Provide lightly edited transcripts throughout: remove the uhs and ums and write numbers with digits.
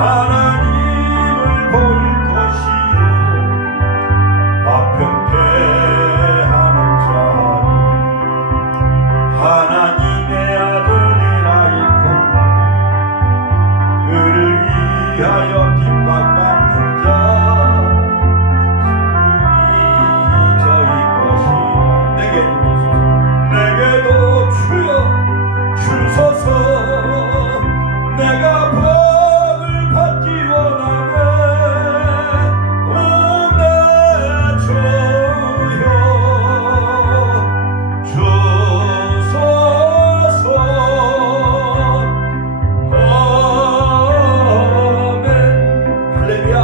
하나님을 볼 것이요 화평케 하는 자는 하나님의 아들이라 일컫네. 의를 위하여 핍박받는 자 승리이 저희 것이라. 내게도 주여 주소서. 내가 복을 받기 원하네. 오 내 주여 주소서. 아멘. 할렐루야.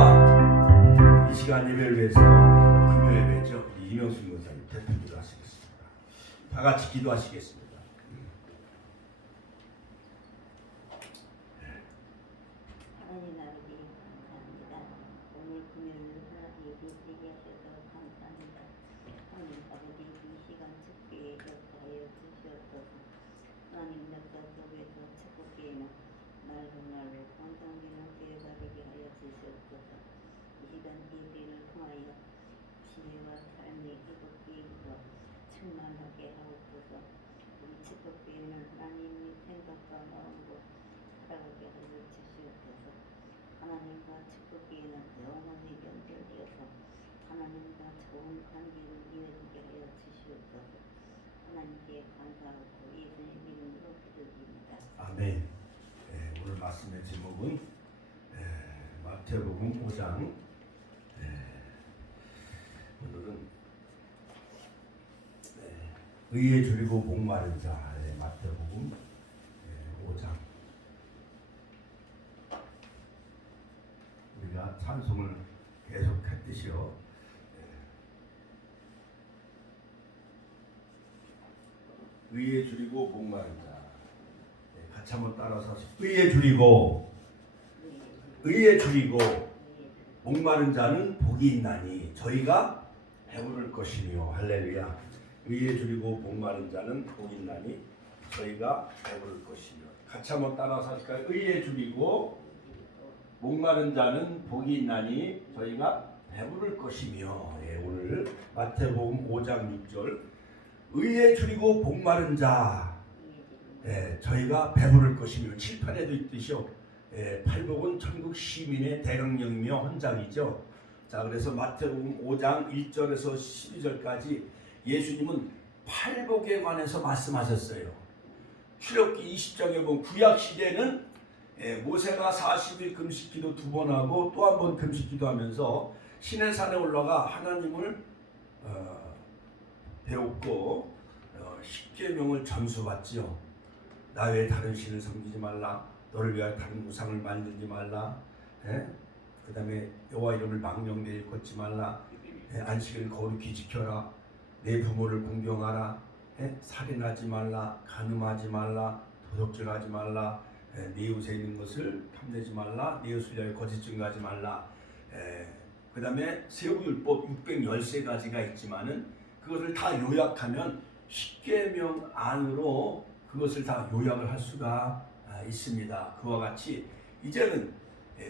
이 시간 예배를 위해서 금요 예배죠. 이명수 목사님 대표 기도하시겠습니다. 다 같이 기도하시겠습니다. 하나님 아버지 감사합니다. 오늘 금요일 하나님 예배 드리게 하셔서 감사합니다. 하나님 아버지 이 시간 축제에 격하여 주시옵소서. 하나님 역사 속에서 축복기에는 날로 날로 건강되는 교회 바르게 하여 주시옵소서. 이 시간 예배를 통하여 지혜와 삶의 회복기에서 충만하게 하옵소서. 우리 축복기에는 하나님의 생각과 마음으로 살아가게 하여 주시옵소서. 하나님과 축복기에는 영원히 연결되어서 하나님과 좋은 관계를 이어지게 하여 주시옵소서. 하나님께 감사하고 예수님 이름으로 기도드립니다. 아멘. 오늘 말씀의 제목은 마태복음 5장. 오늘은 의에 줄이고 목마른 자. 마태복음 5장. 우리가 찬송을 계속 했듯이요. 의에 줄이고 목마른 자. 같이 한번 따라서 의에 줄이고 목마른 자는 복이 있나니 저희가 배부를 것이며. 할렐루야. 의에 줄이고 목마른 자는 복이 있나니 저희가 배부를 것이며. 같이 한번 따라서 할까요? 의에 줄이고 목마른 자는 복이 있나니 저희가 배부를 것이며. 오늘 마태복음 5장 6절 의에 줄이고 목마른 자 저희가 배부를 것이며. 칠판에도 있듯이요. 팔복은 천국 시민의 대강령이며 헌장이죠. 자, 그래서 마태복음 5장 1절에서 12절까지 예수님은 팔복에 관해서 말씀하셨어요. 출애굽기 20장에 보면 구약 시대는 모세가 40일 금식기도 2번 하고 또 한 번 금식기도 하면서 시내산에 올라가 하나님을 배웠고 십계명을 전수받지요. 나 외에 다른 신을 섬기지 말라. 너를 위하여 다른 우상을 만들지 말라. 그 다음에 여호와 이름을 망령되이 걷지 말라. 안식일을 거룩히 지켜라. 내 부모를 공경하라. 살인하지 말라. 간음하지 말라. 도둑질하지 말라. 네 이웃에 있는 것을 탐내지 말라. 네 이웃을 위하여 거짓 증거하지 말라. 그 다음에 세우율법 613가지가 있지만은 그것을 다 요약하면 십계명 안으로 그것을 다 요약을 할 수가 있습니다. 그와 같이 이제는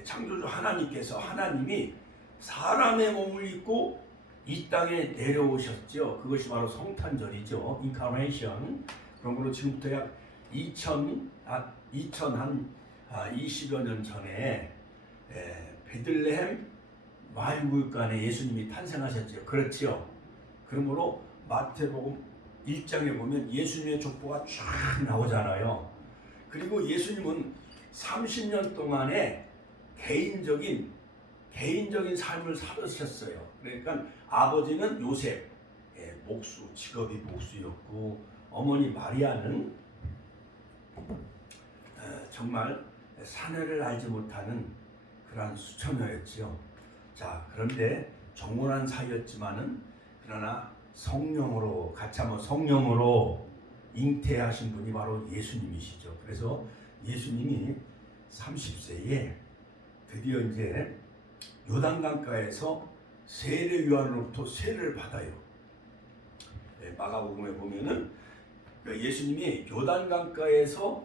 창조주 하나님이 사람의 몸을 입고 이 땅에 내려오셨죠. 그것이 바로 성탄절이죠. 인카네이션. 그런 걸로 지금부터 약 2020여 년 전에 베들레헴 마을구육관에 예수님이 탄생하셨죠. 그렇지요. 그러므로 마태복음 1장에 보면 예수님의 족보가 쫙 나오잖아요. 그리고 예수님은 30년 동안에 개인적인 삶을 살으셨어요. 그러니까 아버지는 요셉, 목수, 직업이 목수였고 어머니 마리아는 정말 사내를 알지 못하는 그러한 수처녀였지요. 자, 그런데 정혼한 사이였지만은 그러나 성령으로 같이 한번 성령으로 잉태하신 분이 바로 예수님이시죠. 그래서 예수님이 30세에 드디어 이제 요단강가에서 세례 요한으로부터 세례를 받아요. 마가복음에 보면은 예수님이 요단강가에서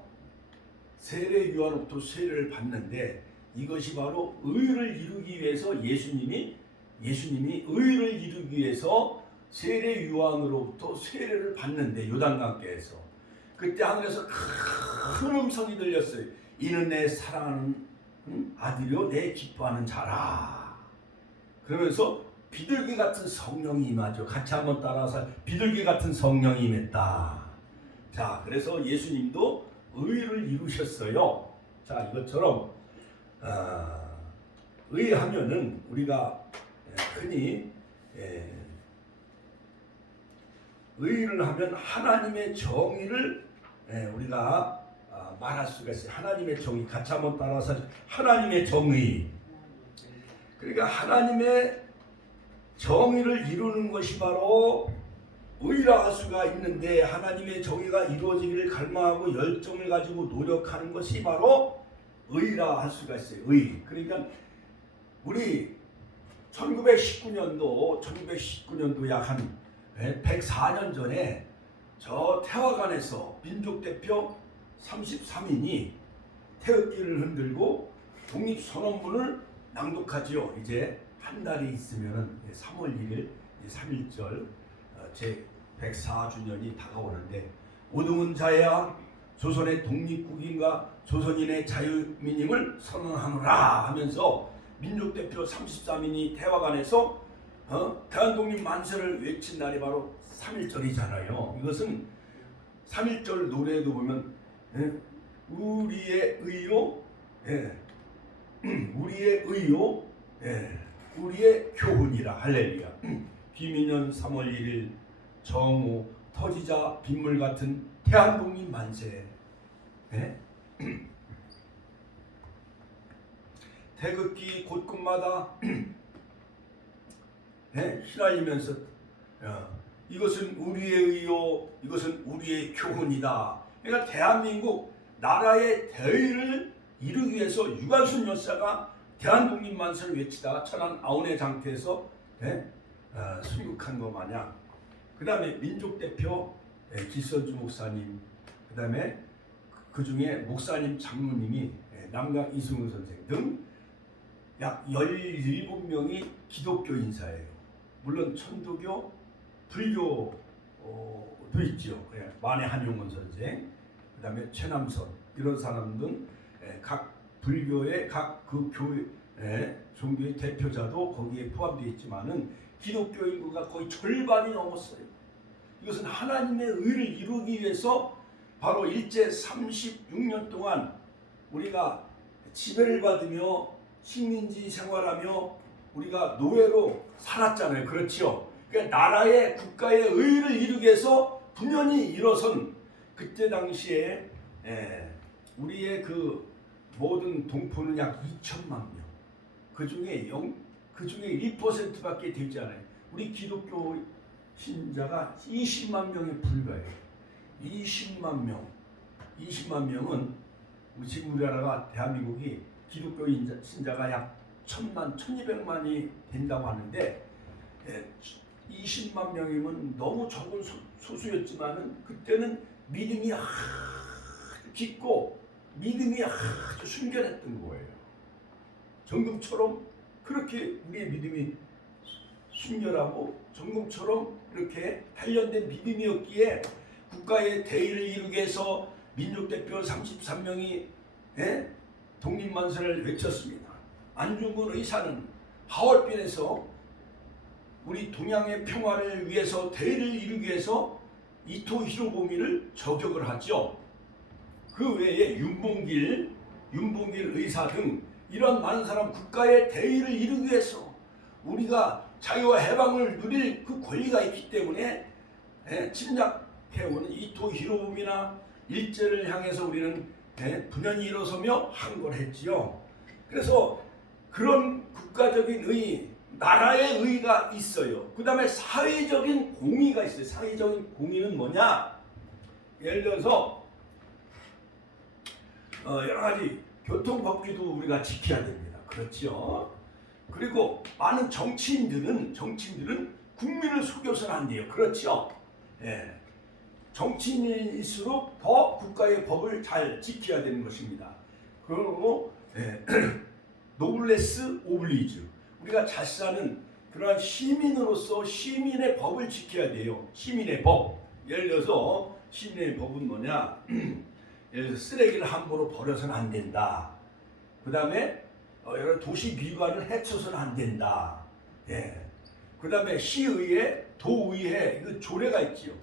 세례 요한으로부터 세례를 받는데 이것이 바로 의를 이루기 위해서 예수님이 의를 이루기 위해서 세례 요한으로부터 세례를 받는데 요단강가에서 그때 하늘에서 큰 음성이 들렸어요. 이는 내 사랑하는 아들이요 내 기뻐하는 자라. 그러면서 비둘기 같은 성령이 임하죠. 같이 한번 따라서 비둘기 같은 성령이 임했다. 자, 그래서 예수님도 의를 이루셨어요. 자, 이것처럼 의하면은 우리가 흔히 의를 하면 하나님의 정의를 우리가 말할 수가 있어요. 하나님의 정의. 같이 한번 따라서 하나님의 정의. 그러니까 하나님의 정의를 이루는 것이 바로 의라 할 수가 있는데 하나님의 정의가 이루어지기를 갈망하고 열정을 가지고 노력하는 것이 바로 의라 할 수가 있어요. 의. 그러니까 우리 1919년도 약 한 104년 전에 저 태화관에서 민족대표 33인이 태극기를 흔들고 독립선언문을 낭독하지요. 이제 한 달이 있으면 3월 1일 3.1절 제 104주년이 다가오는데 오등은 자야 조선의 독립국인과 조선인의 자유민임을 선언하노라 하면서 민족대표 33인이 태화관에서 대한독립 만세를 외친 날이 바로 3.1절이잖아요. 이것은 3.1절 노래에도 보면 우리의 의요, 우리의 의요, 우리의 교훈이라. 할렐루야. 비민년 3월 1일 정오 터지자 빗물 같은 대한독립 만세. 태극기 곳곳마다 휘날리면서 이것은 우리의 의요, 이것은 우리의 교훈이다. 그러니까 대한민국 나라의 대의를 이루기 위해서 유관순 여사가 대한독립 만세를 외치다가 천안 아운의 장터에서 순국한 것 마냥, 그 다음에 민족대표 기선주 목사님, 그 다음에 그 중에 목사님 장로님이 남강 이승우 선생 등 약 17명이 기독교 인사예요. 물론 천도교, 불교도 있죠. 만해 한용운 선생, 그 다음에 최남선, 이런 사람들은 각 불교의 각 그 종교의 대표자도 거기에 포함되어 있지만은 기독교 인구가 거의 절반이 넘었어요. 이것은 하나님의 의를 이루기 위해서 바로 일제 36년 동안 우리가 지배를 받으며 식민지 생활하며 우리가 노예로 살았잖아요. 그렇죠? 그러니까 나라의 국가의 의를 이루기 위해서 분연히 일어선 그때 당시에 우리의 그 모든 동포는 약 2천만 명. 그 중에 1%밖에 되지 않아요. 우리 기독교 신자가 20만 명에 불과해요. 20만 명. 20만 명은 지금 우리나라가 대한민국이 기독교 신자가 약 1,000만, 1,200만이 된다고 하는데 20만 명이면 너무 적은 소수였지만은 그때는 믿음이 아주 깊고 믿음이 아주 순결했던 거예요. 정금처럼 그렇게 우리의 믿음이 순결하고 정금처럼 이렇게 단련된 믿음이었기에 국가의 대의를 이루기 위해서 민족대표 33명이 독립만세를 외쳤습니다. 안중근 의사는 하얼빈에서 우리 동양의 평화를 위해서 대의를 이루기 위해서 이토 히로부미를 저격을 하죠. 그 외에 윤봉길 의사 등 이런 많은 사람 국가의 대의를 이루기 위해서 우리가 자유와 해방을 누릴 그 권리가 있기 때문에 침략해오는 이토 히로부미나 일제를 향해서 우리는 분연히 일어서며 항거를 했지요. 그래서 그런 국가적인 의, 나라의 의가 있어요. 그 다음에 사회적인 공의가 있어요. 사회적인 공의는 뭐냐? 예를 들어서 여러 가지 교통법규도 우리가 지켜야 됩니다. 그렇죠? 그리고 많은 정치인들은 국민을 속여서는 안 돼요. 그렇죠? 정치인일수록 더 국가의 법을 잘 지켜야 되는 것입니다. 그리고 노블레스 오블리주. 우리가 잘 사는 그러한 시민으로서 시민의 법을 지켜야 돼요. 시민의 법. 예를 들어서 시민의 법은 뭐냐? 예를 들어서 쓰레기를 함부로 버려서는 안 된다. 그 다음에 여러 도시 미관을 해쳐서는 안 된다. 예. 그 다음에 시의회, 도의회 그 조례가 있지요.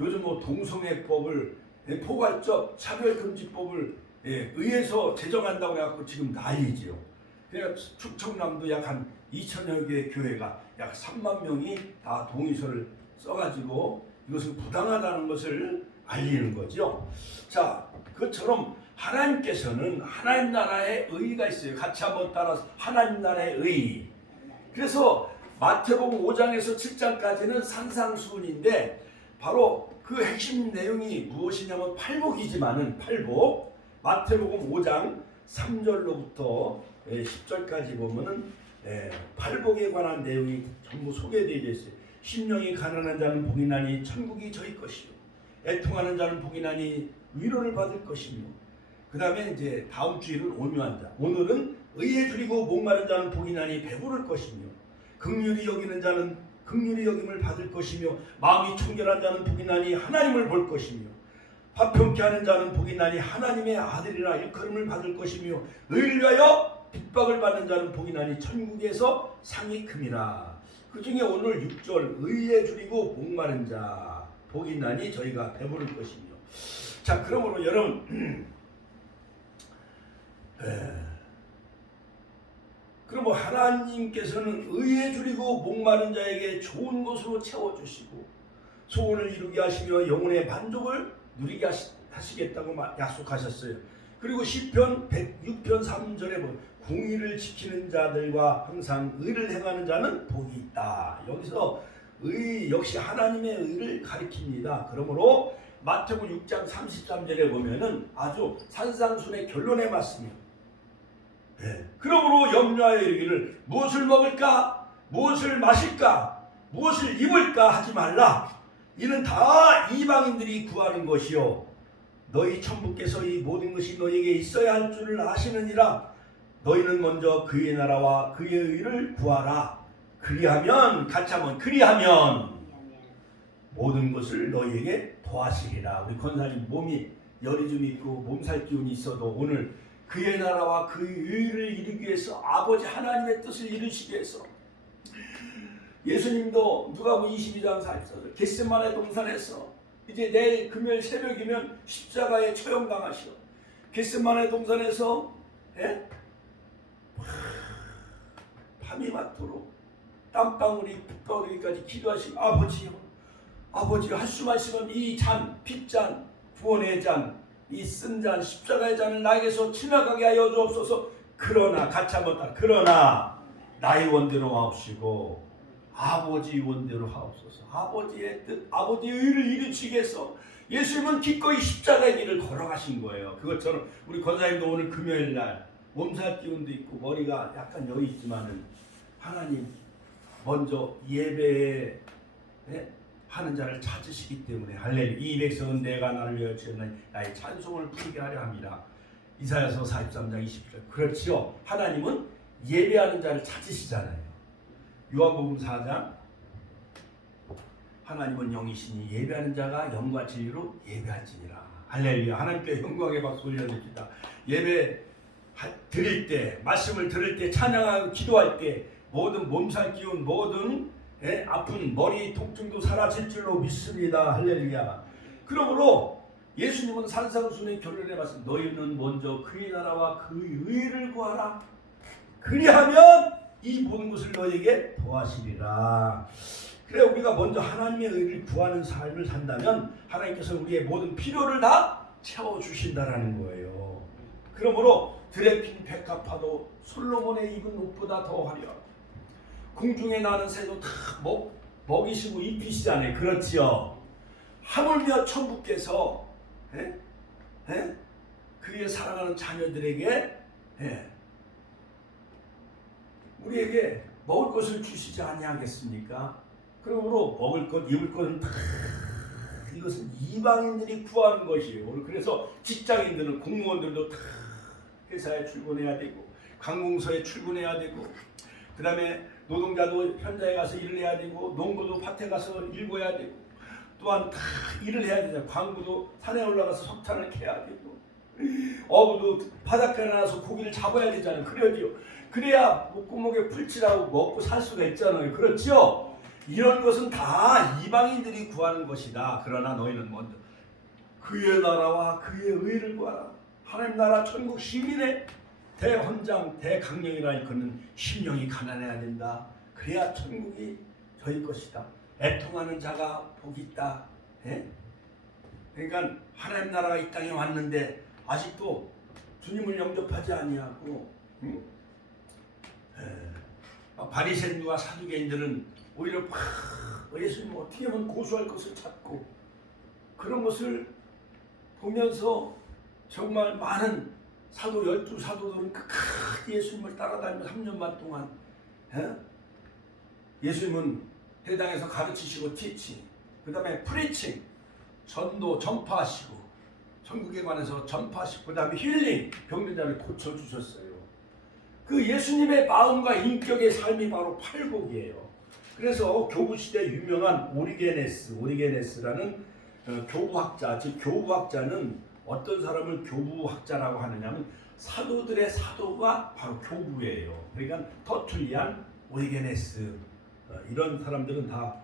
요즘 뭐 동성애법을 포괄적 차별금지법을 의회에서 제정한다고 해갖고 지금 난리지요. 그러니까 충청남도 약 한 2천여 개의 교회가 약 3만 명이 다 동의서를 써가지고 이것은 부당하다는 것을 알리는 거죠. 자, 그것처럼 하나님께서는 하나님 나라의 의의가 있어요. 같이 한번 따라서 하나님 나라의 의의. 그래서 마태복음 5장에서 7장까지는 산상수훈인데 바로 그 핵심 내용이 무엇이냐면 팔복이지만은 팔복. 마태복음 5장 3절로부터 10절까지 보면은 팔복에 관한 내용이 전부 소개되어 있어요. 심령이 가난한 자는 복이 나니 천국이 저희 것이요. 애통하는 자는 복이 나니 위로를 받을 것이며. 그 다음에 이제 다음 주일은 온유한 자. 오늘은 의에 줄이고 목마른 자는 복이 나니 배부를 것이며. 긍휼히 여기는 자는 긍휼히 여김을 받을 것이며. 마음이 청결한 자는 복이 나니 하나님을 볼 것이며. 화평케 하는 자는 복이 나니 하나님의 아들이라 일컬음을 받을 것이며. 의를 위하여 핍박을 받는 자는 복이 나니 천국에서 상이 큼이라. 그 중에 오늘 6절 의에 줄이고 목마른 자 복이 나니 저희가 배부를 것이며. 자, 그러므로 여러분 그럼 하나님께서는 의에 줄이고 목마른 자에게 좋은 것으로 채워주시고 소원을 이루게 하시며 영혼의 만족을 누리게 하시겠다고 약속하셨어요. 그리고 시편 106편 3절에 보면 공의를 지키는 자들과 항상 의를 행하는 자는 복이 있다. 여기서 의 역시 하나님의 의를 가리킵니다. 그러므로 마태복음 6장 33절에 보면은 아주 산상순의 결론의 말씀이에요. 그러므로 염려하여 이르기를 무엇을 먹을까 무엇을 마실까 무엇을 입을까 하지 말라. 이는 다 이방인들이 구하는 것이요 너희 천부께서 이 모든 것이 너희에게 있어야 할 줄을 아시느니라. 너희는 먼저 그의 나라와 그의 의를 구하라. 그리하면 같이 한번 그리하면 모든 것을 너희에게 더하시리라. 우리 권사님 몸이 열이 좀 있고 몸살 기운이 있어도 오늘 그의 나라와 그의 의를 이루기 위해서 아버지 하나님의 뜻을 이루시기 위해서 예수님도 누가복음 22장 4절에 겟세마네 동산에서 이제 내일 금요일 새벽이면 십자가에 처형당하시오. 겟세마네 동산에서 밤이 맞도록 땀방울이 붓방울이까지 기도하시고 아버지요 아버지요 할 수만 있으면 이 잔 핏잔 구원의 잔 이 쓴 잔 십자가의 잔을 나에게서 지나가게 하여 주옵소서. 그러나 같이 한번 딱 그러나 나의 원대로 하옵시고 아버지 원대로 하옵소서. 아버지의 뜻 아버지의 의를 이루시기 위해서 예수님은 기꺼이 십자가의 길을 걸어가신 거예요. 그것처럼 우리 권사님도 오늘 금요일날 몸살 기운도 있고 머리가 약간 여유 있지만은 하나님 먼저 예배에 하는 자를 찾으시기 때문에 할렐루야. 이 백성은 내가 나를 위하여 지었나니 나의 찬송을 부르게 하려 합니다. 이사야서 43장 20절. 그렇지요. 하나님은 예배하는 자를 찾으시잖아요. 요한복음 4장 하나님은 영이시니 예배하는 자가 영과 진리로 예배할지니라. 할렐루야. 하나님께 영광의 박수 올려드립니다. 예배 드릴 때 말씀을 들을 때 찬양하고 기도할 때 모든 몸살 기운 모든 아픈 머리 통증도 사라질 줄로 믿습니다. 할렐루야. 그러므로 예수님은 산상순의 결론에 말씀 너희는 먼저 그의 나라와 그의 의를 구하라. 그리하면 이 모든 것을 너희에게 더하시리라. 그래 우리가 먼저 하나님의 의를 구하는 삶을 산다면 하나님께서 우리의 모든 필요를 다 채워주신다라는 거예요. 그러므로 드레핀 백합화도 솔로몬의 입은 옷보다 더 화려하고 궁중에 나는 새도 다 먹이시고 입히시잖아요. 그렇지요. 하물며 천부께서 그의 사랑하는 자녀들에게 우리에게 먹을 것을 주시지 아니하겠습니까? 그러므로 먹을 것, 입을 것은 다 이것은 이방인들이 구하는 것이에요. 그래서 직장인들은 공무원들도 다 회사에 출근해야 되고 관공서에 출근해야 되고, 그 다음에 노동자도 현장에 가서 일을 해야 되고, 농부도 밭에 가서 일궈야 되고, 또한 다 일을 해야 되잖아요. 광부도 산에 올라가서 석탄을 캐야 되고, 어부도 바닷가에 나가서 고기를 잡아야 되잖아요. 그래야죠. 그래야 목구멍에 풀칠하고 먹고 살 수가 있잖아요. 그렇죠? 이런 것은 다 이방인들이 구하는 것이다. 그러나 너희는 먼저 그의 나라와 그의 의를 구하라. 하나님 나라 천국 시민의 대헌장 대강령이라 일컫는 심령이 가난해야 된다. 그래야 천국이 저희 것이다. 애통하는 자가 복이 있다. 예? 그러니까 하나님 나라가 이 땅에 왔는데 아직도 주님을 영접하지 아니하고, 바리새인과 사두개인들은 오히려 예수님 어떻게 하면 고소할 것을 찾고, 그런 것을 보면서 정말 많은 사도 12사도들은 끝까지 예수님을 따라다니며 3년반 동안 예수님은 회당에서 가르치시고 티칭, 그 다음에 프리칭, 전도 전파하시고, 천국에 관해서 전파하시고, 그 다음에 힐링, 병든 자를 고쳐주셨어요. 그 예수님의 마음과 인격의 삶이 바로 팔복이에요. 그래서 교부시대 유명한 오리게네스라는 교부학자, 즉 교부학자는 어떤 사람을 교부학자라고 하느냐면 사도들의 사도가 바로 교부예요. 그러니까 터툴리안, 오리게네스 이런 사람들은 다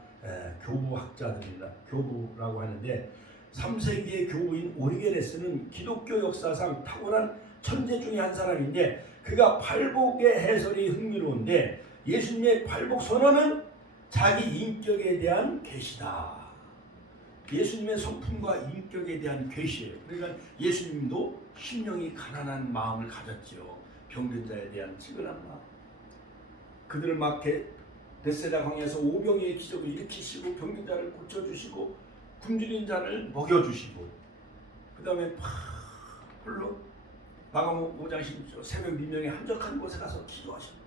교부학자들이다. 교부라고 하는데 3세기의 교부인 오리게네스는 기독교 역사상 탁월한 천재 중에 한 사람인데, 그가 팔복의 해설이 흥미로운데 예수님의 팔복 선언은 자기 인격에 대한 계시다. 예수님의 성품과 인격에 대한 계시예요. 그러니까 예수님도 심령이 가난한 마음을 가졌죠. 병든 자에 대한 치근한 마음. 그들을 막 벳세다 광야에서 오병이의 기적을 일으키시고, 병든 자를 고쳐주시고, 굶주린 자를 먹여주시고, 그 다음에 홀로 마가복음 5장 16절 새벽 미명에 한적한 곳에 가서 기도하시고,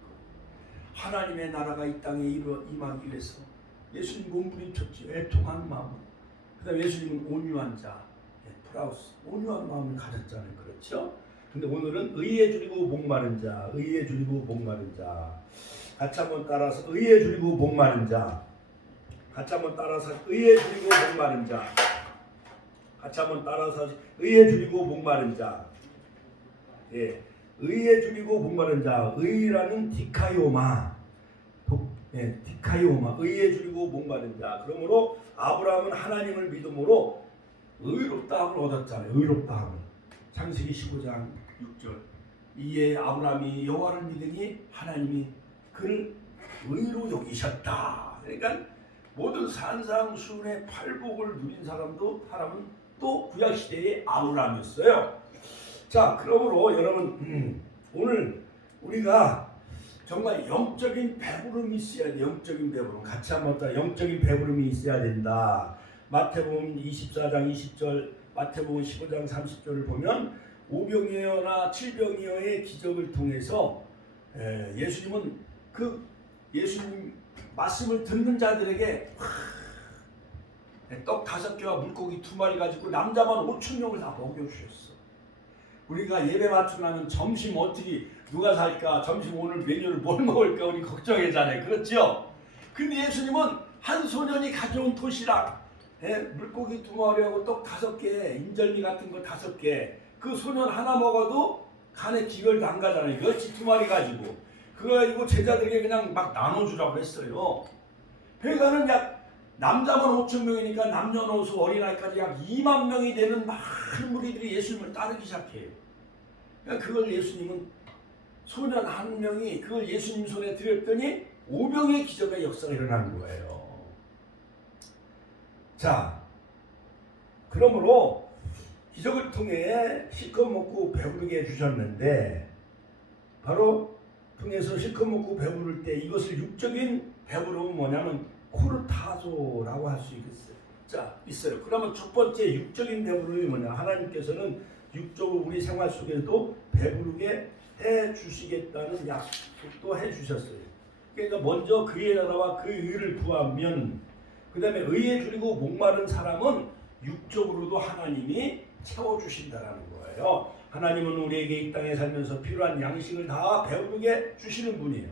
하나님의 나라가 이 땅에 임하기 위해서 예수님 몸부림쳤지. 애통한 마음. 그 다음에 예수님은 온유한 자, 프라우스, 온유한 마음을 가졌잖아요. 그렇죠? 근데 오늘은 의에 줄이고 목마른 자, 의에 줄이고 목마른 자. 같이 한번 따라서 의에 줄이고 목마른 자. 같이 한번 따라서 의에 줄이고 목마른 자. 같이 한번 따라서 의에 줄이고 목마른 자. 예, 의에 줄이고 목마른 자. 의라는 디카이오마. 디카이오마. 의에 줄이고 목마른 자. 그러므로 아브라함은 하나님을 믿음으로 의롭다함을 얻었잖아요. 의롭다함을. 창세기 15장 6절. 이에 아브라함이 여호와를 믿으니 하나님이 그를 의로 여기셨다. 그러니까 모든 산상수훈의 팔복을 누린 사람은 또 구약시대의 아브라함이었어요. 자, 그러므로 여러분 오늘 우리가 정말 영적인 배부름이 있어야 돼. 영적인 배부름. 같이 한번 더 영적인 배부름이 있어야 된다. 마태복음 24장 20절, 마태복음 15장 30절을 보면 오병이어나 칠병이어의 기적을 통해서 예수님은 그 예수님 말씀을 듣는 자들에게 떡 5개와 물고기 2마리 가지고 남자만 5,000명을 다 먹여주셨어. 우리가 예배 마치고 나면 점심 어떻게 누가 살까? 점심 오늘 메뉴를 뭘 먹을까? 우리 걱정이잖아요. 그렇죠? 근데 예수님은 한 소년이 가져온 도시락, 물고기 2마리하고 떡 5개, 인절미 같은 거 5개, 그 소년 하나 먹어도 간에 기별도 안 가잖아요. 그렇지? 2마리 가지고. 그거 가지고 제자들에게 그냥 막 나눠주라고 했어요. 그러니까는 약 남자만 5,000명이니까 남녀노소 어린아이까지 약 2만 명이 되는 많은 무리들이 예수님을 따르기 시작해요. 그러니까 그걸 예수님은 소년 한 명이 그걸 예수님 손에 드렸더니 5병의 기적의 역사가 일어나는 거예요. 자, 그러므로 기적을 통해 실컷 먹고 배부르게 해주셨는데, 바로 통해서 실컷 먹고 배부를 때 이것을 육적인 배부름은 뭐냐면 코르타조라고 할 수 있겠어요. 자, 있어요. 그러면 첫 번째 육적인 배부름이 뭐냐? 하나님께서는 육적으로 우리 생활 속에도 배부르게 해 주시겠다는 약속도 해 주셨어요. 그러니까 먼저 그의 나라와 그의 의를 구하면, 그 다음에 의에 줄이고 목마른 사람은 육적으로도 하나님이 채워주신다라는 거예요. 하나님은 우리에게 이 땅에 살면서 필요한 양식을 다 배부르게 주시는 분이에요.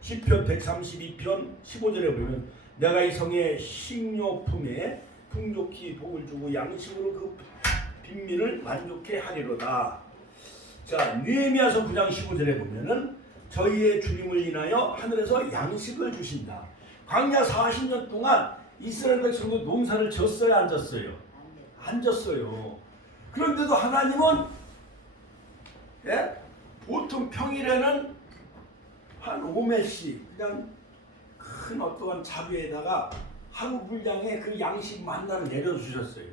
시편 132편 15절에 보면 내가 이 성의 식료품에 풍족히 복을 주고 양식으로 그 빈민을 만족해 하리로다. 자, 느헤미야서 9장 15절에 보면은 저희의 주님을 인하여 하늘에서 양식을 주신다. 광야 40년 동안 이스라엘 백성도 농사를 졌어요, 안 졌어요? 안 졌어요. 그런데도 하나님은 보통 평일에는 한 5매씩 그냥 큰 어떠한 자루에다가 하루 분량의 그 양식 만나를 내려주셨어요.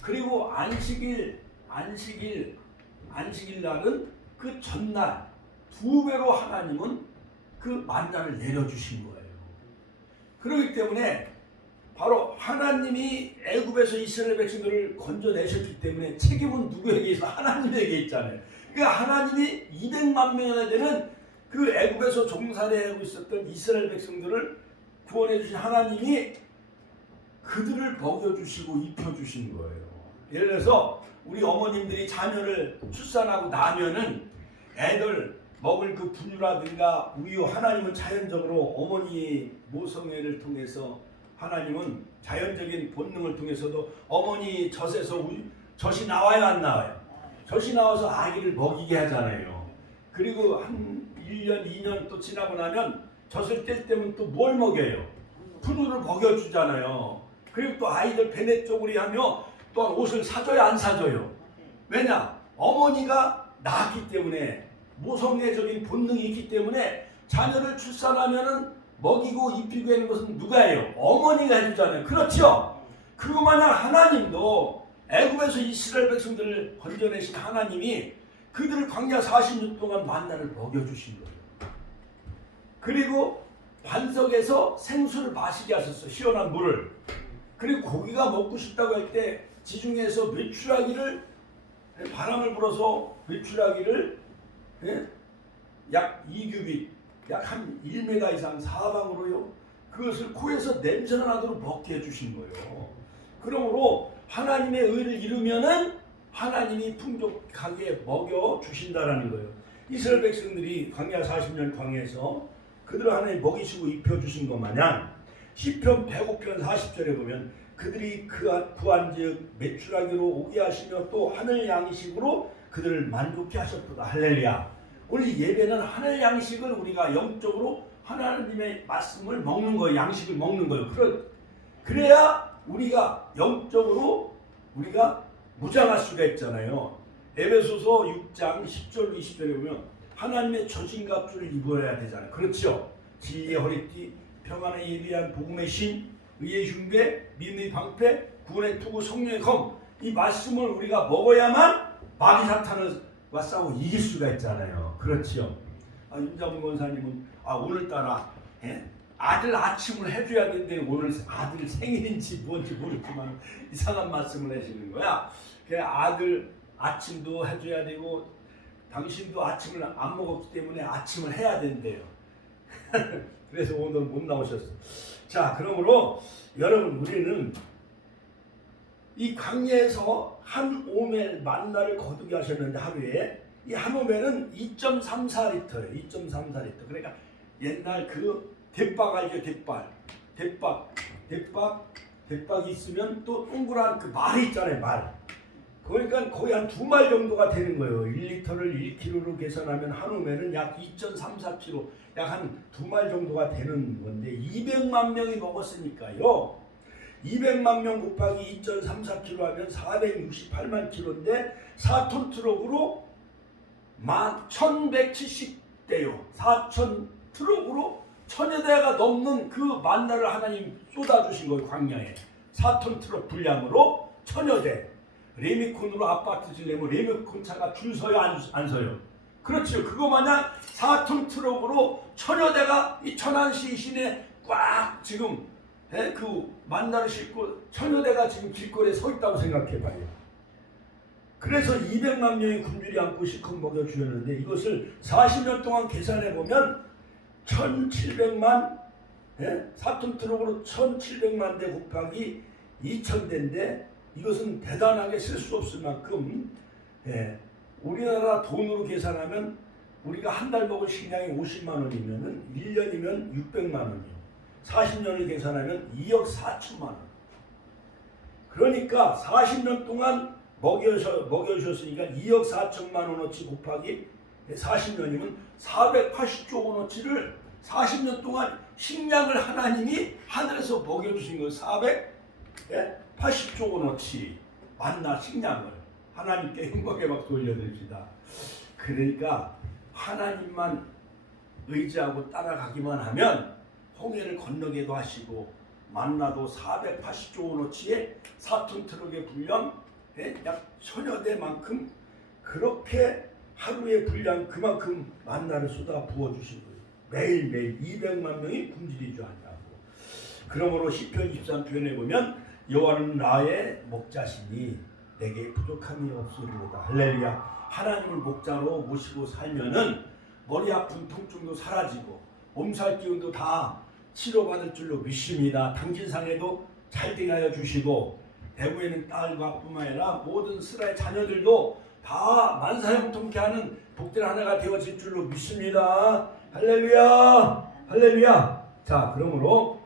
그리고 안식일 날은 그 전날 2배로 하나님은 그 만나를 내려주신 거예요. 그렇기 때문에 바로 하나님이 애굽에서 이스라엘 백성들을 건져내셨기 때문에 책임은 누구에게 있어? 하나님에게 있잖아요. 그러니까 하나님이 200만 명이나 되는 그 애굽에서 종살이하고 있었던 이스라엘 백성들을 구원해 주신 하나님이 그들을 먹여주시고 입혀주신 거예요. 예를 들어서 우리 어머님들이 자녀를 출산하고 나면은 애들 먹을 그 분유라든가 우유, 하나님은 자연적으로 어머니 모성애를 통해서 하나님은 자연적인 본능을 통해서도 어머니 젖에서 젖이 나와요, 안 나와요? 젖이 나와서 아기를 먹이게 하잖아요. 그리고 한 1년, 2년 또 지나고 나면 젖을 뗄 때면 또 뭘 먹여요? 분유를 먹여주잖아요. 그리고 또 아이들 배내 쪼그리 하며 또한 옷을 사줘요, 안 사줘요? 왜냐? 어머니가 낳았기 때문에 모성애적인 본능이 있기 때문에 자녀를 출산하면은 먹이고 입히고 하는 것은 누가 해요? 어머니가 해주잖아요. 그렇죠? 그거 마냥 하나님도 애굽에서 이스라엘 백성들을 건져내신 하나님이 그들을 광야 40년 동안 만나를 먹여주신 거예요. 그리고 반석에서 생수를 마시게 하셨어. 시원한 물을. 그리고 고기가 먹고 싶다고 할 때 지중해에서 메추라기를 바람을 불어서 메추라기를 약 2규빗 약 한 1m 이상 사방으로요. 그것을 코에서 냄새가 나도록 먹게 해주신 거예요. 그러므로 하나님의 의를 이루면은 하나님이 풍족하게 먹여 주신다라는 거예요. 이스라엘 백성들이 광야 40년 광야에서 그들을 하나님 먹이시고 입혀주신 것 마냥 시편 105편 40절에 보면 그들이 구한즉 메추라기로 오게 하시며 또 하늘 양식으로 그들을 만족케 하셨도다. 할렐루야. 오늘 예배는 하늘 양식을 우리가 영적으로 하나님의 말씀을 먹는 거예요. 양식을 먹는 거예요. 그래야 우리가 영적으로 우리가 무장할 수가 있잖아요. 에베소서 6장 10절 20절에 보면 하나님의 전신갑주를 입어야 되잖아요. 그렇죠? 지혜의 허리띠, 평안에 예비한 복음의 신, 의의 흉배, 믿음의 방패, 구원의 투구, 성령의 검. 이 말씀을 우리가 먹어야만 마귀 사탄과 싸우고 이길 수가 있잖아요. 그렇죠? 윤장훈 권사님은 오늘따라 아들 아침을 해줘야 되는데 오늘 아들 생일인지 뭔지 모르지만 이상한 말씀을 하시는 거야. 아들 아침도 해줘야 되고 당신도 아침을 안 먹었기 때문에 아침을 해야 된대요. 그래서 오늘 못 나오셨어. 자, 그러므로 여러분 우리는 이 광야에서 한 오멜 만나를 거두게 하셨는데 하루에 이 한 오멜은 2.34리터예요. 2.34리터. 그러니까 옛날 그 대박 알죠? 대박이 있으면 또 동그란 그 말이 있잖아요. 말. 그러니까 거의 한 2말 정도가 되는 거예요. 1리터를 1kg로 계산하면 한 오멜은 약 2.34kg, 약 한 2말 정도가 되는 건데 200만 명이 먹었으니까요. 200만 명 곱하기 2.34kg 하면 468만 kg인데 4톤 트럭으로 1170대요. 4천 트럭으로 1000여 대가 넘는 그 만나를 하나님 쏟아주신 거예요. 광야에 4톤 트럭 분량으로 1000여 대. 레미콘으로 아파트 지려면 레미콘 차가 줄 서요, 안 서요? 그렇죠. 그거 마냥 4톤 트럭으로 1000여 대가 이 천안시 시내 꽉 지금 그 만나를 싣고 1000여 대가 지금 길거리에 서 있다고 생각해봐요. 그래서 200만 명이 굶주리 않고 실컷 먹여주셨는데 이것을 40년 동안 계산해보면 1700만 4톤 트럭으로 1700만 대 곱하기 2000대인데 이것은 대단하게 쓸 수 없을 만큼 우리나라 돈으로 계산하면 우리가 한 달 먹을 식량이 50만 원이면은 1년이면 600만 원이요. 40년을 계산하면 2억 4천만 원. 그러니까 40년 동안 먹여주셨으니까 2억 4천만 원어치 곱하기 40년이면 480조 원어치를 40년 동안 식량을 하나님이 하늘에서 먹여주신 거예요. 480조 원어치 만나 식량을 하나님께 행복에 막 돌려드립니다. 그러니까 하나님만 의지하고 따라가기만 하면 홍해를 건너게도 하시고 만나도 480조 원어치의 4톤 트럭의 분량 약 1000여 대만큼 그렇게 하루의 분량 그만큼 만나를 쏟아 부어주신 거예요. 매일매일 200만 명이 굶주리지 않냐고. 그러므로 시편 23편에 보면 여호와는 나의 목자시니 내게 부족함이 없으리로다. 할렐루야. 하나님을 목자로 모시고 살면은 머리 아픈 통증도 사라지고 몸살 기운도 다 치료받을 줄로 믿습니다. 당진상에도 잘 되게 하여 주시고 대구에는 딸과 뿐만 아니라 모든 스라의 자녀들도 다 만사형통케 하는 복들 하나가 되어질 줄로 믿습니다. 할렐루야. 할렐루야. 자, 그러므로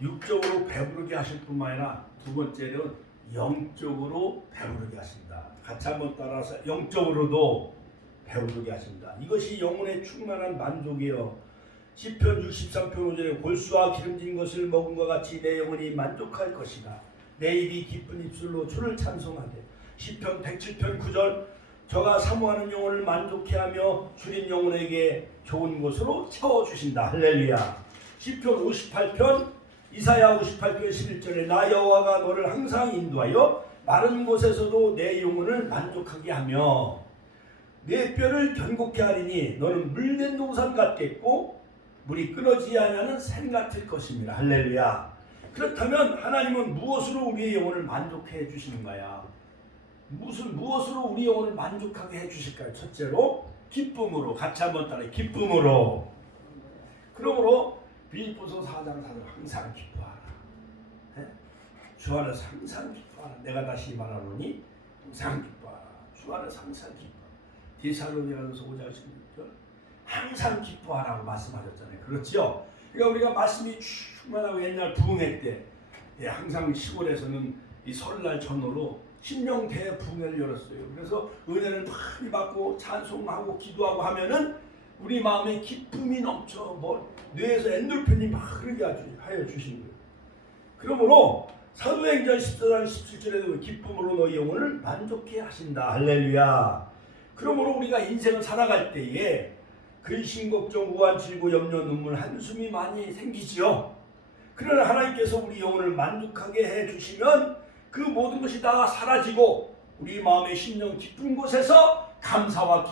육적으로 배부르게 하실 뿐만 아니라 두 번째는 영적으로 배부르게 하신다. 같이 한번 따라서 영적으로도 배부르게 하신다. 이것이 영혼의 충만한 만족이요. 시편 63편 5절에 골수와 기름진 것을 먹은 것 같이 내 영혼이 만족할 것이다. 내 입이 기쁜 입술로 주를 찬송하되. 시편 107편 9절 저가 사모하는 영혼을 만족해 하며 주린 영혼에게 좋은 것으로 채워주신다. 할렐루야. 시편 58편 이사야 58편 11절에 나 여호와가 너를 항상 인도하여 마른 곳에서도 내 영혼을 만족하게 하며 내 뼈를 견고케 하리니 너는 물된 동산 같겠고 물이 끊어지지 아니하는 샘 같을 것입니다. 할렐루야. 그렇다면 하나님은 무엇으로 우리의 영혼을 만족해 해주시는 거야? 무엇으로 우리 영혼을 만족하게 해주실까요? 첫째로 기쁨으로. 같이 한번 따라해. 기쁨으로. 그러므로 빌립보서 4장 4절 항상 기뻐하라. 주 안에서 항상 기뻐하라. 내가 다시 말하노니 항상 기뻐하라. 주 안에서 항상 기뻐하라. 디살로니가서 5장 16절 항상 기뻐하라고 말씀하셨잖아요. 그렇죠? 그러니까 우리가 말씀이 충만하고 옛날 부흥회 때 항상 시골에서는 이 설날 전후로 신령 대부흥회를 열었어요. 그래서 은혜를 많이 받고 찬송하고 기도하고 하면은 우리 마음에 기쁨이 넘쳐 뇌에서 엔돌핀이 막 흐르게 하여 주신 거예요. 그러므로 사도행전 14장 17절에도 기쁨으로 너희 영혼을 만족해 하신다. 할렐루야. 그러므로 우리가 인생을 살아갈 때에 근심, 걱정, 우한, 질고, 염려, 눈물, 한숨이 많이 생기지요. 그러나 하나님께서 우리 영혼을 만족하게 해주시면 그 모든 것이 다 사라지고 우리 마음의 심령 깊은 곳에서 감사와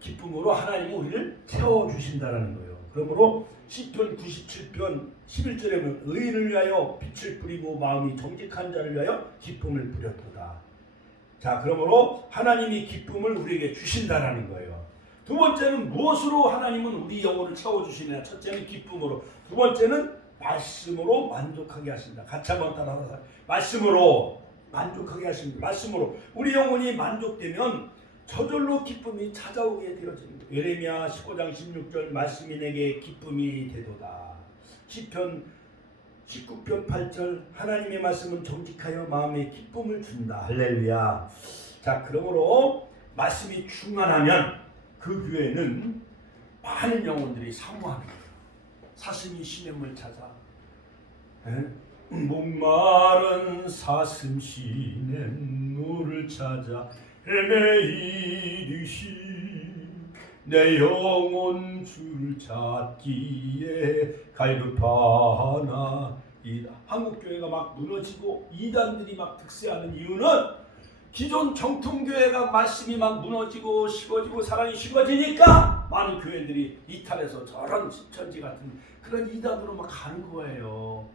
기쁨으로 하나님은 우리를 채워주신다는 거예요. 그러므로 시편 97편 11절에 보면 의인을 위하여 빛을 뿌리고 마음이 정직한 자를 위하여 기쁨을 뿌렸도다. 자, 그러므로 하나님이 기쁨을 우리에게 주신다라는 거예요. 두 번째는 무엇으로 하나님은 우리 영혼을 채워주시느냐. 첫째는 기쁨으로, 두 번째는 말씀으로 만족하게 하신다. 같이 한번 따라서 말씀으로 만족하게 하십니다. 말씀으로 우리 영혼이 만족되면 저절로 기쁨이 찾아오게 되어집니다. 예레미야 15장 16절 말씀이 내게 기쁨이 되도다. 시편 19편 8절 하나님의 말씀은 정직하여 마음에 기쁨을 준다. 할렐루야. 자, 그러므로 말씀이 충만하면 그 교회는 많은 영혼들이 사모하는 거예요. 사슴이 시냇물 찾아 목마른 사슴 시냇물을 찾아 헤매이듯이 내 영혼 주를 찾기에 갈급하나이다. 한국교회가 막 무너지고 이단들이 막 득세하는 이유는 기존 정통교회가 말씀이 막 무너지고 식어지고 사랑이 식어지니까 많은 교회들이 이탈해서 저런 십천지 같은 그런 이단으로 막 가는 거예요.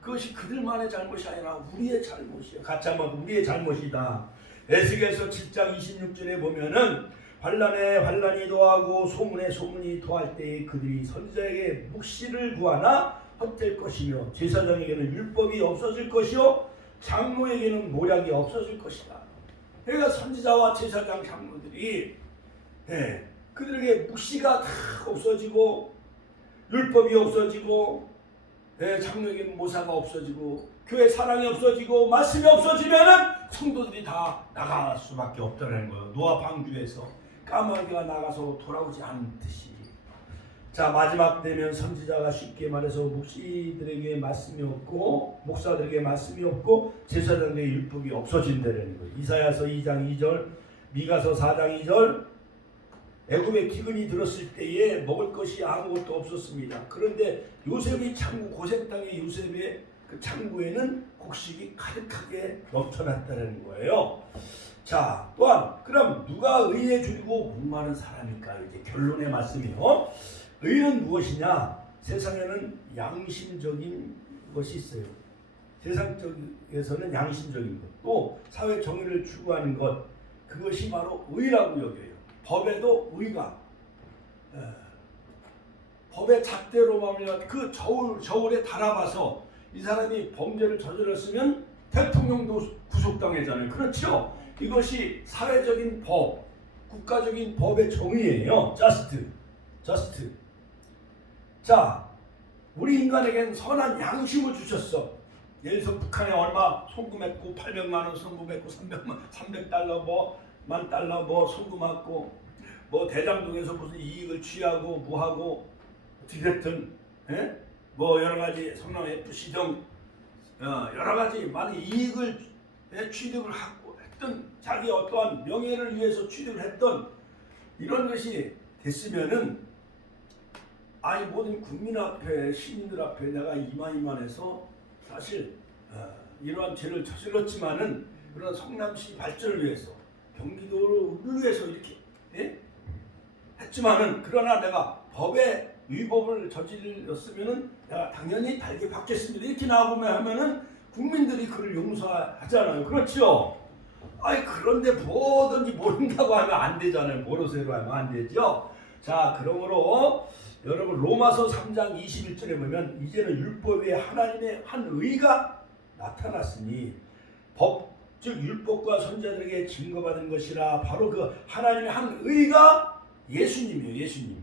그것이 그들만의 잘못이 아니라 우리의 잘못이에요. 같이 한번 우리의 잘못이다. 에스겔서 7장 26절에 보면은 환난에 환난이 더하고 소문에 소문이 더할 때에 그들이 선지자에게 묵시를 구하나 헛될 것이며 제사장에게는 율법이 없어질 것이요 장로에게는 모략이 없어질 것이다. 그러니까 선지자와 제사장 장로들이 그들에게 묵시가 다 없어지고 율법이 없어지고 장로에게 모사가 없어지고 교회 사랑이 없어지고 말씀이 없어지면은 성도들이 다 나갈 수밖에 없다는 거예요. 노아 방주에서 까마귀가 나가서 돌아오지 않듯이. 자, 마지막 되면 선지자가 쉽게 말해서 묵시들에게 말씀이 없고 목사들에게 말씀이 없고 제사장들에게 율법이 없어진다는 거예요. 이사야서 2장 2절, 미가서 4장 2절. 애굽에 기근이 들었을 때에 먹을 것이 아무것도 없었습니다. 그런데 요셉이 창고 고센 땅의 요셉의 그 창고에는 곡식이 가득하게 넘쳐났다는 거예요. 자, 또한 그럼 누가 의에 줄이고 목마른 사람일까? 이제 결론의 말씀이요. 의는 무엇이냐? 세상에는 양심적인 것이 있어요. 세상 쪽에서는 양심적인 것, 또 사회 정의를 추구하는 것, 그것이 바로 의라고 여겨요. 법에도 의가, 법의 잣대로 말미암아 그 저울에 달아봐서 이 사람이 범죄를 저질렀으면 대통령도 구속당하잖아요. 그렇죠? 이것이 사회적인 법, 국가적인 법의 정의예요. just. 자, 우리 인간에겐 선한 양심을 주셨어. 예를 들어서 북한에 얼마 송금했고 800만 원 송금했고 300달러 만 달러 송금했고 대장동에서 무슨 이익을 취하고 뭐하고 어떻게 됐든 여러 가지 성남 FC 등 여러 가지 많은 이익을 취득을 하고 했던 자기 어떠한 명예를 위해서 취득을 했던 이런 것이 됐으면은 모든 국민 앞에 시민들 앞에 내가 이만해서 사실 이러한 죄를 저질렀지만은 그런 성남시 발전을 위해서 경기도를 위해서 이렇게 했지만은 그러나 내가 법에 위법을 저질렀으면은 내가 당연히 달게 받겠습니다. 이렇게 나오면 하면은 국민들이 그를 용서하잖아요. 그렇죠? 그런데 뭐든지 모른다고 하면 안 되잖아요. 모르세요 하면 안 되죠. 자, 그러므로 여러분 로마서 3장 21절에 보면 이제는 율법에 하나님의 한 의가 나타났으니 법 즉 율법과 선지자들에게 증거받은 것이라 바로 그 하나님의 한 의가 예수님이에요.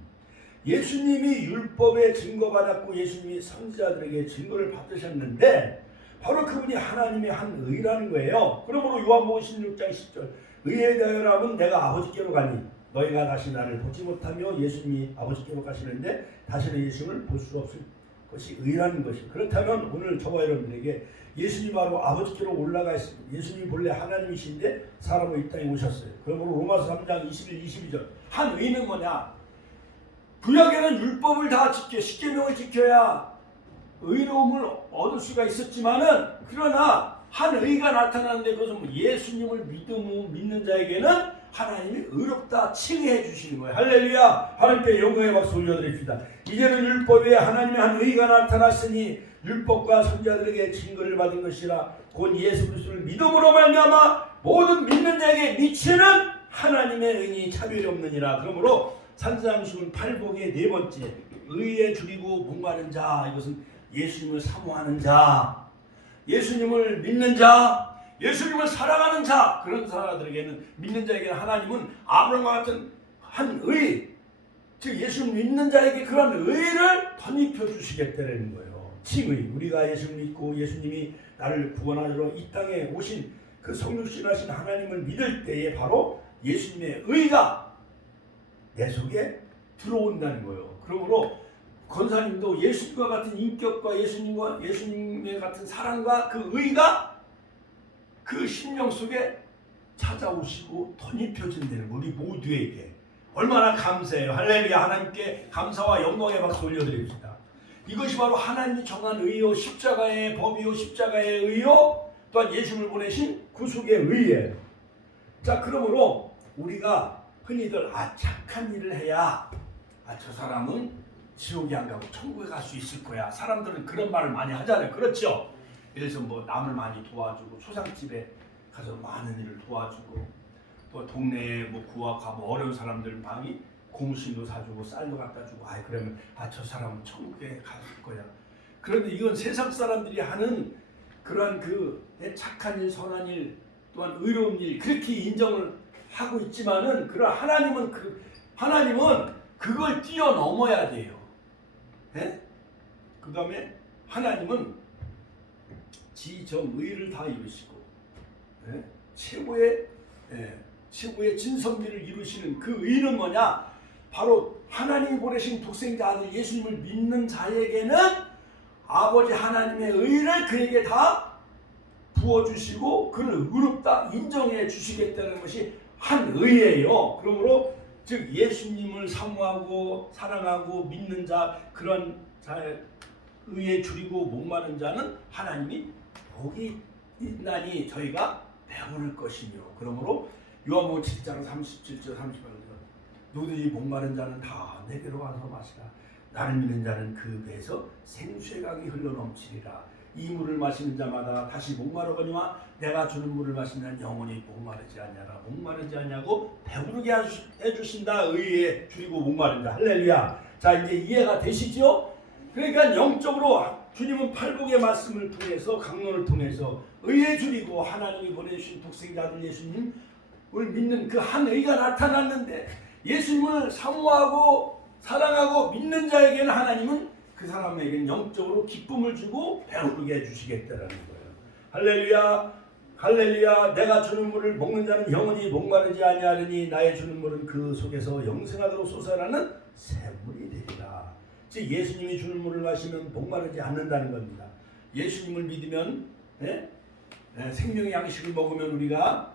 예수님이 율법에 증거받았고 예수님이 선지자들에게 증거를 받으셨는데 바로 그분이 하나님의 한 의라는 거예요. 그러므로 요한복음 16장 10절 의에 대하여라면 내가 아버지께로 가니 너희가 다시 나를 보지 못하며 예수님이 아버지께로 가시는데 다시는 예수님을 볼 수 없을 것이 의라는 것이죠. 그렇다면 오늘 저와 여러분들에게 예수님 바로 아버지께로 올라가 있습니다. 예수님이 본래 하나님이신데 사람으로 이 땅에 오셨어요. 그러므로 로마서 3장 21, 22절 한 의는 뭐냐? 구약에는 율법을 다 지켜 십계명을 지켜야 의로움을 얻을 수가 있었지만은 그러나 한 의가 나타나는데 그것은 예수님을 믿는 자에게는 하나님이 의롭다 칭해 주시는 거예요. 할렐루야. 하나님께 영광의 박수 올려드립시다. 이제는 율법에 하나님의 한 의가 나타났으니 율법과 선지자들에게 증거를 받은 것이라 곧 예수 그리스도를 믿음으로 말미암아 모든 믿는 자에게 미치는 하나님의 은이 차별이 없느니라. 그러므로 산상수훈 8복의 네 번째 의에 줄이고 목마른 자, 이것은 예수님을 사모하는 자, 예수님을 믿는 자, 예수님을 사랑하는 자, 그런 사람들에게는 믿는 자에게는 하나님은 아브라함과 같은 한 의, 즉 예수님 믿는 자에게 그런 의를 덧입혀 주시겠다는 거예요. 칭의. 우리가 예수를 믿고 예수님이 나를 구원하러 이 땅에 오신 그 성육신하신 하나님을 믿을 때에 바로 예수님의 의가 내 속에 들어온다는 거예요. 그러므로 권사님도 예수님과 같은 인격과 예수님의 같은 사랑과 그 의가 그 심령 속에 찾아오시고 덧입혀진다는 거, 우리 모두에게 얼마나 감사해요. 할렐루야. 하나님께 감사와 영광의 박수 올려드립니다. 이것이 바로 하나님이 정한 의요, 십자가의 법이요, 십자가의 의요, 또한 예수님을 보내신 구속의 의예요. 자, 그러므로 우리가 흔히들 착한 일을 해야 저 사람은 지옥에 안 가고 천국에 갈 수 있을 거야. 사람들은 그런 말을 많이 하잖아요. 그렇죠? 그래서 남을 많이 도와주고 초상집에 가서 많은 일을 도와주고 또 동네에 구하고 어려운 사람들 많이 고무신도 사주고 쌀도 갖다 주고 그러면 저 사람은 천국에 갈 거야. 그런데 이건 세상 사람들이 하는 그러한 그 착한 일, 선한 일, 또 또한 의로운 일 그렇게 인정을 하고 있지만은 그러나 하나님은 그걸 뛰어넘어야 돼요. 예? 그 다음에 하나님은 지정의를 다 이루시고 예? 최고의 진선미를 이루시는 그 의는 뭐냐? 바로 하나님이 보내신 독생자 아들 예수님을 믿는 자에게는 아버지 하나님의 의를 그에게 다 부어주시고 그를 의롭다 인정해 주시겠다는 것이 한 의예요. 그러므로 즉 예수님을 사모하고 사랑하고 믿는 자 그런 자의 의에 줄이고 목마른 자는 하나님이 복이 있나니 저희가 배부를 것이며 그러므로 요한복음 7장 37절 38절 누구든지 목마른 자는 다 내게로 와서 마시라 나를 믿는 자는 그 배에서 생수의 강이 흘러넘치리라 이 물을 마시는 자마다 다시 목마르거니와 내가 주는 물을 마시면 영원히 목마르지 않냐라 목마르지 않냐고 배부르게 해주신다 의에 줄이고 목마른 자 할렐루야. 자 이제 이해가 되시죠? 그러니까 영적으로 주님은 팔복의 말씀을 통해서 강론을 통해서 의에 줄이고 하나님이 보내주신 독생자 아들 예수님을 믿는 그 한 의가 나타났는데 예수님을 사모하고 사랑하고 믿는 자에게는 하나님은 그 사람에게는 영적으로 기쁨을 주고 배부르게 해주시겠다라는 거예요. 할렐루야 할렐루야. 내가 주는 물을 먹는 자는 영원히 목마르지 아니하리니 나의 주는 물은 그 속에서 영생하도록 솟아나는 샘물이 되리라. 즉 예수님이 주는 물을 마시면 목마르지 않는다는 겁니다. 예수님을 믿으면 생명의 양식을 먹으면 우리가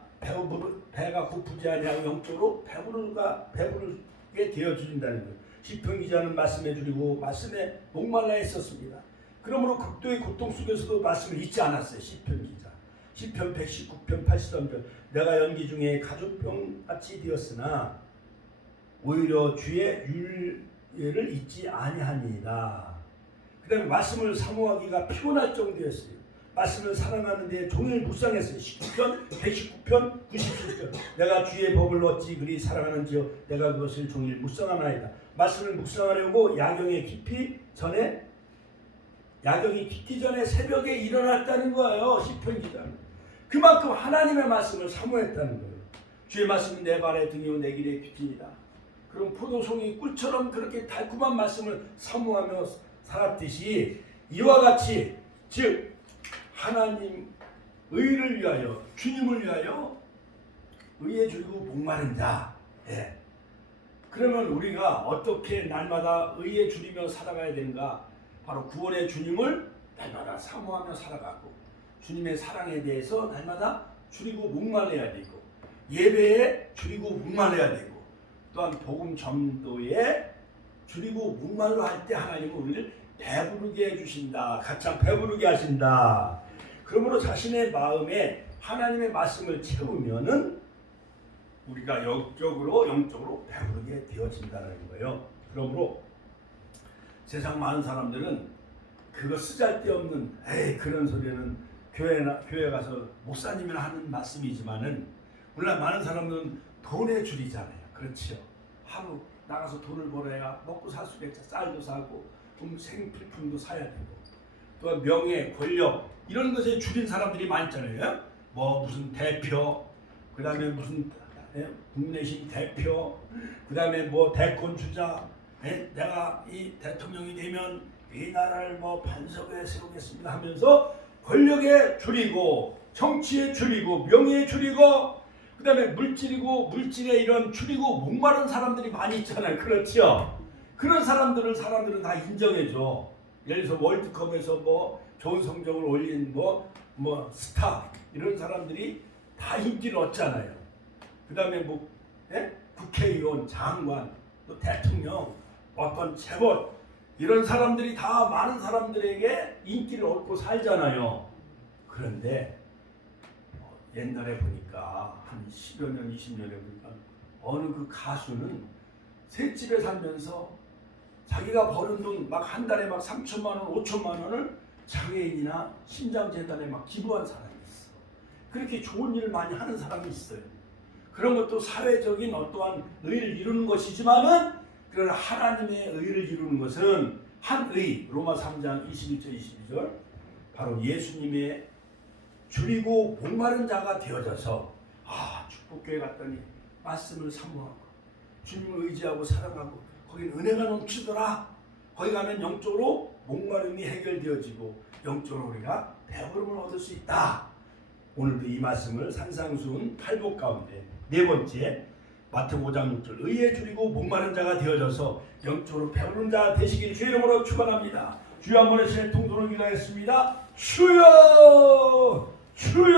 배가 고프지 아니하고 영적으로 배부르게 되어준다는 거예요. 시편 기자는 말씀에 줄이고 말씀에 목말라 했었습니다. 그러므로 극도의 고통 속에서도 말씀을 잊지 않았어요. 시편 기자. 시편 119편 83절 내가 연기 중에 가죽병같이 되었으나 오히려 주의 율례를 잊지 아니하니이다. 그 다음에 말씀을 사모하기가 피곤할 정도였어요. 말씀을 사랑하는데 종일 묵상했어요. 19편 119편 97절 내가 주의 법을 어찌 그리 사랑하는지요 내가 그것을 종일 묵상하나이다. 말씀을 묵상하려고 야경이 깊기 전에 새벽에 일어났다는 거예요. 시편 기자는 그만큼 하나님의 말씀을 사모했다는 거예요. 주의 말씀은 내 발의 등이요 내 길의 빛이니라. 그럼 포도송이 꿀처럼 그렇게 달콤한 말씀을 사모하며 살았듯이 이와 같이 즉 하나님 의를 위하여 주님을 위하여 의에 줄이고 목마른 자. 그러면 우리가 어떻게 날마다 의에 줄이며 살아가야 되는가? 바로 구원의 주님을 날마다 사모하며 살아가고 주님의 사랑에 대해서 날마다 줄이고 목말라야 되고 예배에 줄이고 목말라야 되고 또한 복음 전도에 줄이고 목말라 할 때 하나님은 우리를 배부르게 해주신다. 가장 배부르게 하신다. 그러므로 자신의 마음에 하나님의 말씀을 채우면은 우리가 영적으로 배부르게 되어진다는 거예요. 그러므로 세상 많은 사람들은 그거 쓰잘데없는 그런 소리는 교회 가서 목사님이나 하는 말씀이지만은 물론 많은 사람들은 돈에 줄이잖아요. 그렇죠. 하루 나가서 돈을 벌어야 먹고 살 수 있겠죠. 쌀도 사고 생필품도 사야 되고 또 명예, 권력 이런 것에 줄인 사람들이 많잖아요. 뭐 무슨 대표, 그 다음에 무슨 국내신 대표, 그 다음에 뭐 대권 주자, 내가 이 대통령이 되면 이 나라를 뭐 반석에 세우겠습니다 하면서 권력에 줄이고 정치에 줄이고 명예에 줄이고 그 다음에 물질에 이런 줄이고 목마른 사람들이 많이 있잖아요. 그렇죠? 그런 사람들은 다 인정해줘. 예를 들어서 월드컵에서 뭐 좋은 성적을 올린 뭐 스타 이런 사람들이 다 인기를 얻잖아요. 그 다음에 국회의원, 장관, 또 대통령, 어떤 재벌 이런 사람들이 다 많은 사람들에게 인기를 얻고 살잖아요. 그런데 옛날에 보니까 한 10여 년, 20년에 보니까 어느 그 가수는 셋집에 살면서 자기가 버는 돈 막 한 달에 막 3천만 원, 5천만 원을 장애인이나 심장재단에 막 기부한 사람이 있어. 그렇게 좋은 일을 많이 하는 사람이 있어요. 그런 것도 사회적인 어떠한 의를 이루는 것이지만은 그러나 하나님의 의를 이루는 것은 한 의, 로마 3장 21절 22절 바로 예수님의 줄이고 목마른 자가 되어져서 축복교회 갔더니 말씀을 사모하고 주님을 의지하고 사랑하고 거긴 은혜가 넘치더라. 거기 가면 영적으로 목마름이 해결되어지고 영적으로 우리가 배부름을 얻을 수 있다. 오늘도 이 말씀을 산상수훈 8복 가운데 네 번째 마태복음 5장 6절 의에 줄이고 목마른 자가 되어져서 영적으로 배부른 자 되시길 주의 이름으로 축원합니다. 주여 한번 해주시는 통도로 기도하겠습니다. 주여